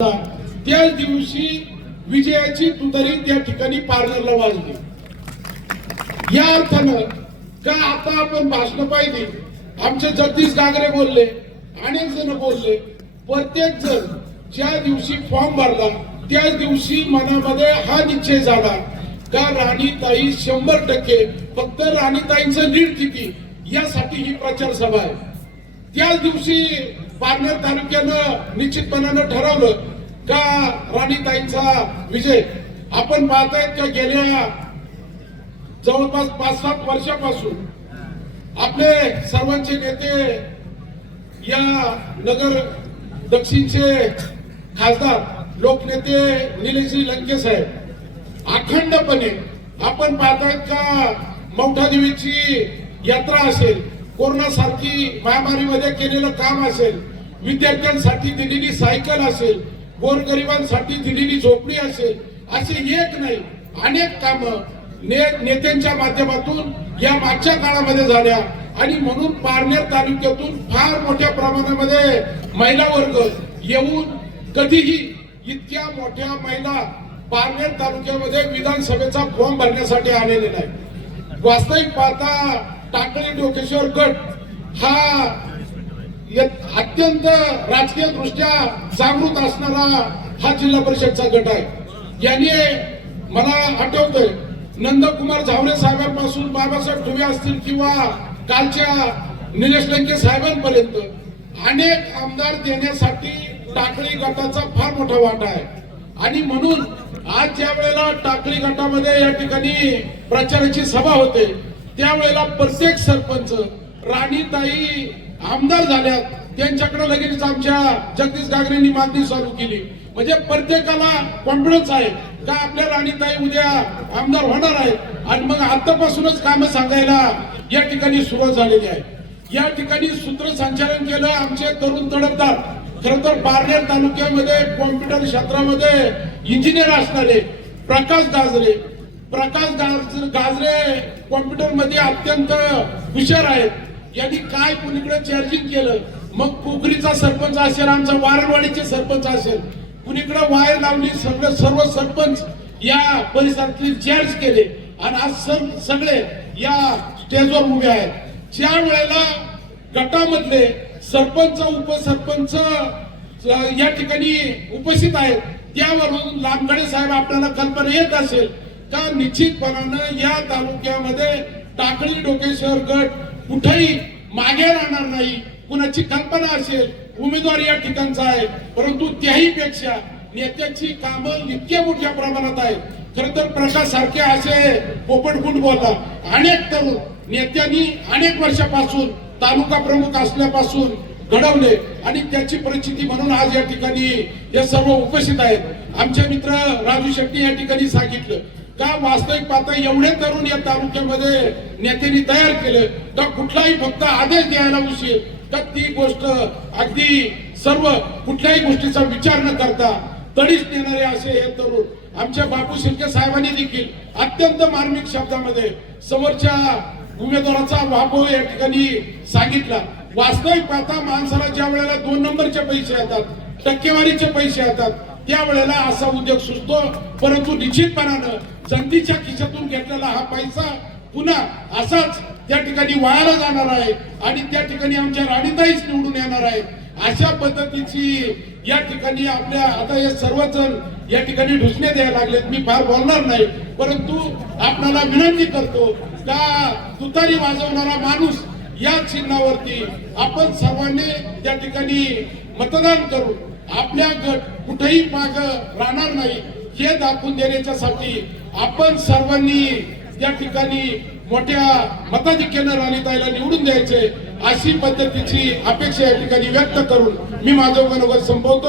त्याच दिवशी विजयाची तुतारी त्या ठिकाणी पारनेरला वाजली। या अर्थानं का आता आपण भाषण पाहिली, आमचे जगदीश गागरे बोलले, अनेक जण बोलले, प्रत्येक जण ज्या दिवशी फॉर्म भरला त्याच दिवशी मनामध्ये हा निश्चय झाला का राणीताई 100% फक्त राणीताईंचं लीड किती यासाठी ही प्रचार सभा आहे। त्याच दिवशी पारनेर तालुक्यानं निश्चितपणानं ठरवलं का राणीताईंचा विजय। आपण पाहतायत का गेल्या जवळपास 5-7 वर्षापासून आपले सर्वांचे नेते या नगर दक्षिणचे खासदार लोकनेते निलेशजी लंके साहेब अखंडपणे आपण पाहतायत का मौठा देवीची यात्रा असेल, कोरोना सारखी महामारीमध्ये केलेलं काम असेल, विद्यार्थ्यांसाठी दिलेली सायकल असेल, गोरगरिबांसाठी दिलेली झोपडी असेल, असे एक नाही अनेक कामं नेत्यांच्या माध्यमातून या मागच्या काळामध्ये झाल्या। आणि म्हणून पारनेर तालुक्यातून फार मोठ्या प्रमाणामध्ये महिला वर्ग येऊन कधीही इतक्या मोठ्या महिला पारनेर तालुक्यामध्ये विधानसभेचा फॉर्म भरण्यासाठी आलेले नाही। वास्तविक पाहता टाकळी डोकेश्वर गट हा अत्यंत राजकीय दृष्ट्या जागृत असणारा हा जिल्हा परिषदचा गट आहे। याने मला आठवतंय नंदकुमार झावरे साहेबांपासून बाबासाहेब ठुबे असतील किंवा कालच्या निलेश लंके साहेबांपर्यंत अनेक आमदार देण्यासाठी टाकळी गटाचा फार मोठा वाटा आहे। आणि म्हणून आज ज्या वेळेला टाकळी गटामध्ये या ठिकाणी प्रचाराची सभा होते त्यावेळेला प्रत्येक सरपंच राणीताई आमदार झाल्यात त्यांच्याकडे लगेच आमच्या जगदीश गागरेंनी मागणी चालू केली। म्हणजे प्रत्येकाला कॉन्फिडन्स आहे का आपल्या राणीताई उद्या आमदार होणार आहे। आणि मग आतापासूनच काम सांगायला या ठिकाणी सुरुवात झालेली आहे। या ठिकाणी सूत्रसंचालन केलं आमचे तरुण तडफदार। खरं तर पारनेर तालुक्यामध्ये कॉम्प्युटर क्षेत्रामध्ये इंजिनियर असणारे प्रकाश गाजरे कॉम्प्युटर मध्ये अत्यंत हुशार आहेत। यांनी काय कुणीकडे चार्जिंग केलं, मग पोखरीचा सरपंच असेल, आमचा वारणवाडीचे सरपंच असेल, कुणीकडे वायर लावली, सर्व सरपंच या परिसरातली चार्ज केले आणि आज सगळे या स्टेजवर उभे आहेत। ज्या वेळेला गटामधले सरपंच उपसरपंच या ठिकाणी उपस्थित आहेत त्यावरून लांबगडे साहेब आपल्याला कल्पना येत असेल का निश्चितपणानं या तालुक्यामध्ये टाकळी डोकेश्वर गट कुठेही मागे राहणार नाही। कुणाची कल्पना असेल उमेदवार या ठिकाणचा आहे, परंतु त्याही पेक्षा नेत्याची कामं इतक्या मोठ्या प्रमाणात आहेत। खरं तर प्रकाश सारखे असे पोपटफुट बोलला अनेक तरुण नेत्यांनी अनेक वर्षापासून तालुका प्रमुख असल्यापासून घडवले आणि त्याची परिस्थिती म्हणून आज या ठिकाणी हे सर्व उपस्थित आहेत। आमचे मित्र राजू शेट्टी या ठिकाणी सांगितलं का वास्तविक पाहता एवढे तरुण या तालुक्यामध्ये नेत्यांनी तयार केलं का कुठलाही फक्त आदेश द्यायला उशीर तर ती गोष्ट अगदी सर्व कुठल्याही गोष्टीचा विचार न करता तडीस नेणारे असे हे तरुण आमच्या बापू शिर्के साहेबांनी देखील अत्यंत मार्मिक शब्दामध्ये समोरच्या उमेदवाराचा वापव या ठिकाणी सांगितला। वास्तविक पाहता माणसाला ज्या वेळेला 2 नंबरचे पैसे येतात, टक्केवारीचे पैसे येतात त्यावेळेला असा उद्योग सुचतो, परंतु निश्चितपणानं जनतेच्या खिशातून घेतलेला हा पैसा पुन्हा असाच त्या ठिकाणी वायाला जाणार आहे आणि त्या ठिकाणी आमच्या राणीताईच निवडून येणार आहे। अशा पद्धतीची या ठिकाणी आपल्या आता हे सर्वजण या ठिकाणी ढुसणे द्यायला लागलेत। मी फार बोलणार नाही, परंतु आपल्याला विनंती करतो का तुतारी वाजवणारा माणूस या चिन्हावरती आपण सर्वांनी त्या ठिकाणी मतदान करून आपल्या गट कुठेही माग राहणार नाही हे दाखवून देण्यासाठी आपण सर्वांनी या ठिकाणी मोठ्या मताधिक्याने राणीताईला निवडून द्यायचे अशी पद्धतीची अपेक्षा या ठिकाणी व्यक्त करून मी माझं मनोगत संपवतो।